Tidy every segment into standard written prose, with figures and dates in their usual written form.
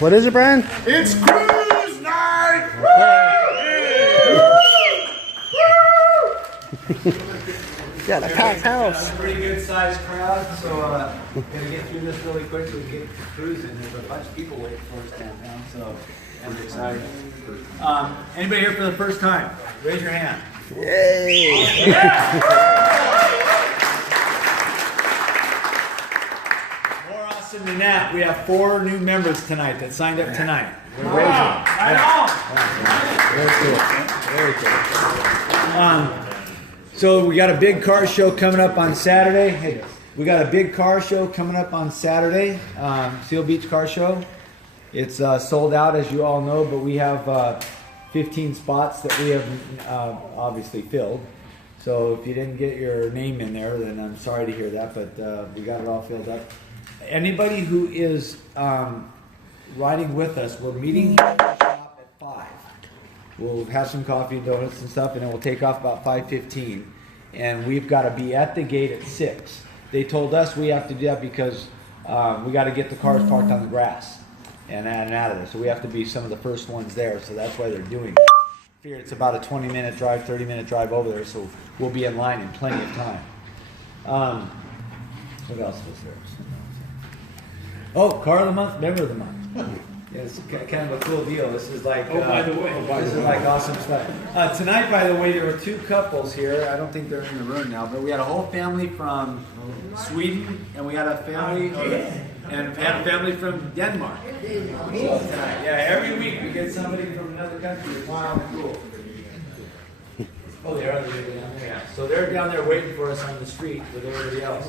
What is it, Brian? It's cruise night! Yeah, the packed house. Pretty good sized crowd, so gonna get through this really quick so we can get cruising. There's a bunch of people waiting for us downtown, so I'm excited. Anybody here for the first time? Raise your hand. Yay! More awesome than that, we have 4 new members tonight that signed up tonight. Wow, Very cool. So we got a big car show coming up on Saturday. Hey, we got a big car show coming up on Saturday. Seal Beach Car Show. It's sold out, as you all know, but we have 15 spots that we have obviously filled. So if you didn't get your name in there, then I'm sorry to hear that, but we got it all filled up. Anybody who is riding with us, we're meeting here at the shop at 5. We'll have some coffee and donuts and stuff, and then we'll take off about 5:15. And we've got to be at the gate at 6. They told us we have to do that because we got to get the cars parked on the grass and out of there. So we have to be some of the first ones there. So that's why they're doing it. Figure it's about a 20-minute drive, 30-minute drive over there. So we'll be in line in plenty of time. What else was there? Oh, car of the month, member of the month. Yeah, it's kind of a cool deal. This is like, by the way. this is like awesome stuff. Tonight, by the way, there were 2 couples here. I don't think they're in the room now, but we had a whole family from Sweden, and we had a family, from Denmark. So tonight, yeah, every week we get somebody from another country. It's wild and cool. Oh, they are down there. Yeah. So they're down there waiting for us on the street with everybody else.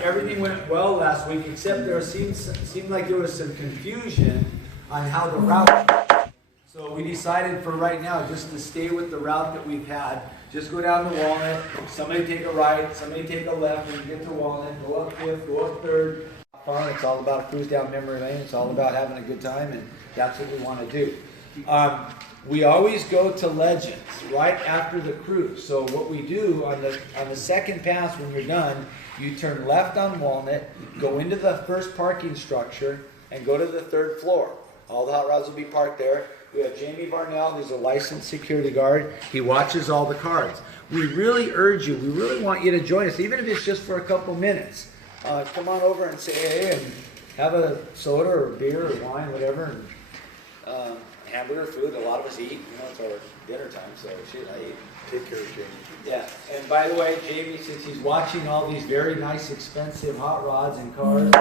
Everything went well last week, except there seemed like there was some confusion on how the route. So we decided for right now just to stay with the route that we've had. Just go down to Walnut. Somebody take a right. Somebody take a left. When you get to Walnut, go up 5th, go up 3rd. Fun. It's all about cruise down memory lane. It's all about having a good time, and that's what we want to do. We always go to Legends right after the cruise. So what we do on the second pass when you're done, you turn left on Walnut, go into the first parking structure, and go to the 3rd floor. All the hot rods will be parked there. We have Jamie Varnell, who's a licensed security guard. He watches all the cars. We really urge you, we really want you to join us, even if it's just for a couple minutes. Come on over and say hey, and have a soda or beer or wine, whatever. And, hamburger food, a lot of us eat. It's our dinner time, so shit, I eat. Take care of Jamie. Yeah, and by the way, Jamie, since he's watching all these very nice, expensive hot rods and cars,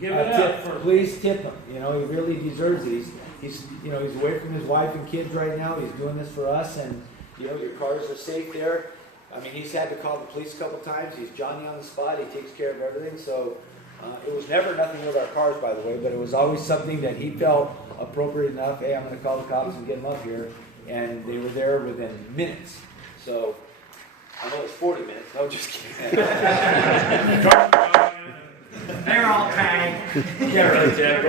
Give it up. please tip him. He really deserves it. He's away from his wife and kids right now. He's doing this for us, and your cars are safe there. I mean, he's had to call the police a couple times. He's Johnny on the spot. He takes care of everything. So it was never nothing with our cars, by the way, but it was always something that he felt appropriate enough. Hey, I'm going to call the cops and get them up here. And they were there within minutes. So I know it's 40 minutes. No, just kidding. They're all tagged. Yeah, really, Jack.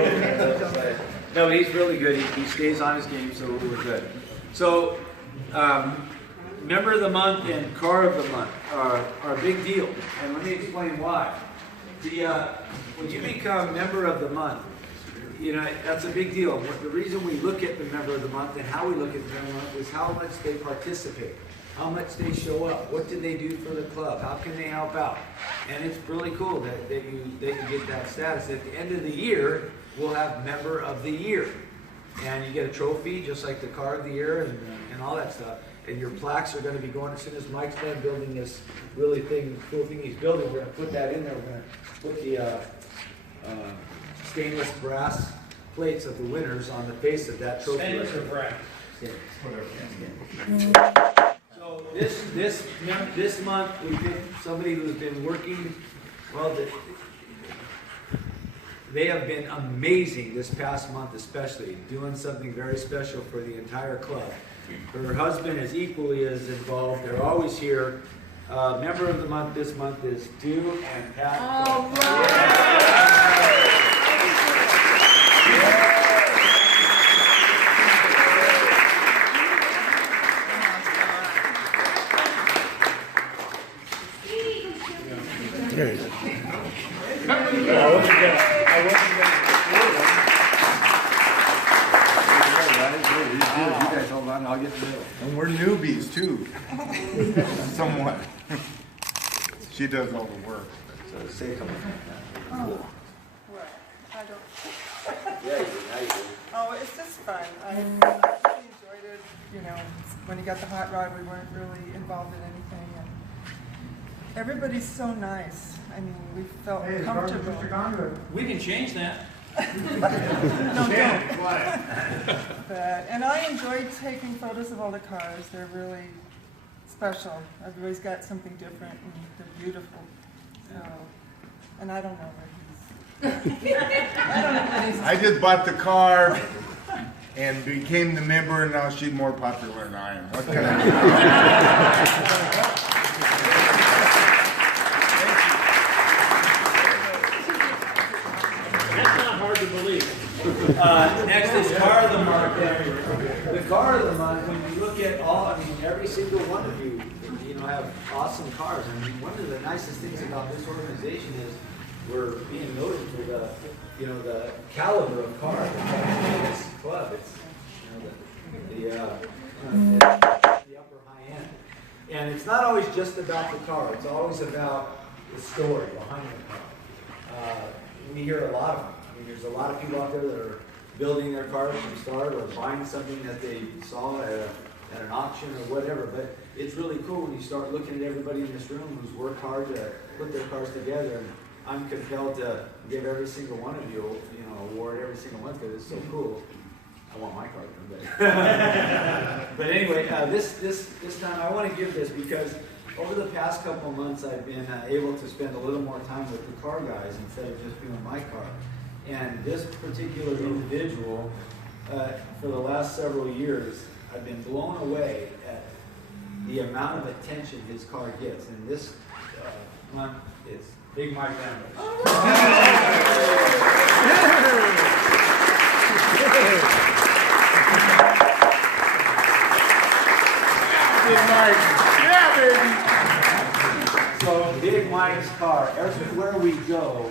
No, he's really good. He stays on his game, so we're good. So, Member of the Month and Car of the Month are a big deal. And let me explain why. When you become Member of the Month, that's a big deal. The reason we look at the Member of the Month and how we look at the Member of the Month is how much they participate, how much they show up, what did they do for the club, how can they help out. And it's really cool that they can get that status. At the end of the year, we'll have Member of the Year. And you get a trophy, just like the Car of the Year and all that stuff. And your plaques are going to be going, as soon as Mike's done building this cool thing he's building, we're going to put that in there. We're going to put the stainless brass plates of the winners on the face of that trophy. Stainless or brass? Whatever. So this month we picked somebody who's been working, they have been amazing this past month, especially doing something very special for the entire club. Her husband is equally as involved. They're always here. Member of the Month this month is Stu and Pat. All right. There you go. I wasn't going to record them. You guys hold on, I'll get in the middle. And we're newbies too, somewhat. She does all the work. So say a couple things. Well, I don't. Yeah, you do, now you do. Oh, it's just fun. I really enjoyed it. You know, when you got the hot rod, we weren't really involved in anything. And everybody's so nice. I mean, we felt comfortable. We can change that. No, don't. But, and I enjoyed taking photos of all the cars. They're really special. Everybody's got something different, and they're beautiful. So, and I don't know where he's. I don't know where he's. I just bought the car and became the member, and now she's more popular than I am. What can I do? That's not hard to believe. Next is car of the month. The car of the month, when you look at all, I mean, every single one of you, you know, have awesome cars. I mean, one of the nicest things about this organization is we're being noted for the, you know, the caliber of cars in this club. It's, you know, the upper high end. And it's not always just about the car. It's always about the story behind the car. We hear a lot of them. I mean, there's a lot of people out there that are building their cars from start or buying something that they saw at an auction or whatever. But it's really cool when you start looking at everybody in this room who's worked hard to put their cars together. And I'm compelled to give every single one of you, you know, award every single one because it's so cool. I want my car to but anyway, this time I want to give this because over the past couple of months I've been able to spend a little more time with the car guys instead of just doing my car. And this particular individual, for the last several years, I've been blown away at the amount of attention his car gets. And this month, it's Big Mike Lambert. Big Mike. Yeah, baby. So Big Mike's car, everywhere we go,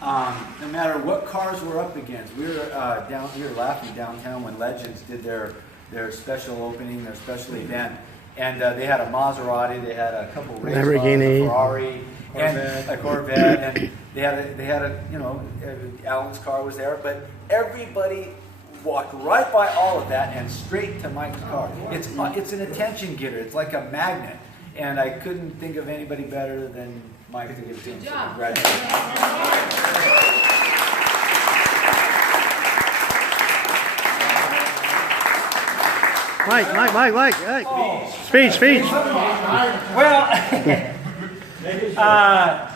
no matter what cars we're up against, we were laughing downtown when Legends did their special opening, their special event, and they had a Maserati, they had a couple race cars, a Ferrari, and a Corvette, and they had a you know, Alan's car was there, but everybody walked right by all of that and straight to Mike's car. It's an attention getter. It's like a magnet, and I couldn't think of anybody better than Mike to give it to him. So congratulations. Mike. Speech. Well,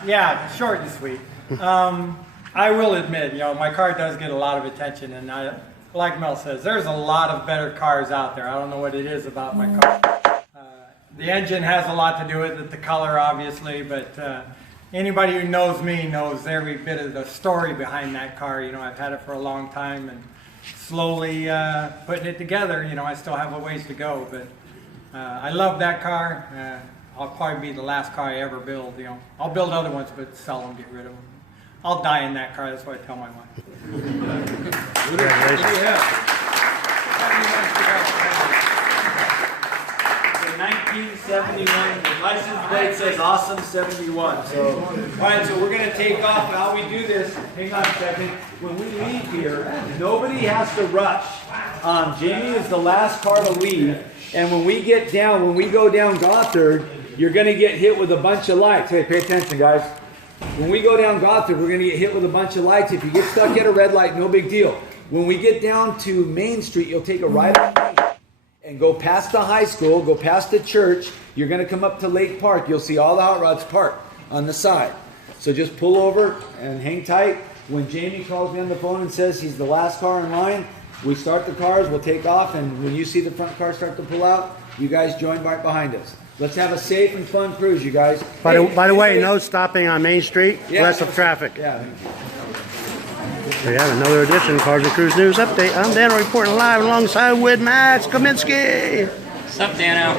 yeah, short and sweet. I will admit, you know, my car does get a lot of attention, and like Mel says, there's a lot of better cars out there. I don't know what it is about my car. The engine has a lot to do with it, the color obviously, but anybody who knows me knows every bit of the story behind that car. You know, I've had it for a long time, and slowly putting it together. You know, I still have a ways to go, but I love that car. I'll probably be the last car I ever build. You know, I'll build other ones, but sell them, get rid of them. I'll die in that car. That's what I tell my wife. The 1971, the license plate says awesome 71. So, all right, so we're going to take off. How we do this, hang on a second. When we leave here, nobody has to rush. Jamie is the last car to leave. And when we go down Gothard, you're going to get hit with a bunch of lights. Hey, pay attention, guys. When we go down Gothard, we're going to get hit with a bunch of lights. If you get stuck at a red light, no big deal. When we get down to Main Street, you'll take a right and go past the high school, go past the church. You're going to come up to Lake Park. You'll see all the hot rods parked on the side. So just pull over and hang tight. When Jamie calls me on the phone and says he's the last car in line, we start the cars, we'll take off, and when you see the front car start to pull out, you guys join right behind us. Let's have a safe and fun cruise, you guys. By the way, no stopping on Main Street, west of traffic. Yeah. We have another edition of Cars and Cruise News Update. I'm Dan reporting live alongside with Max Kaminsky. What's up, Dano?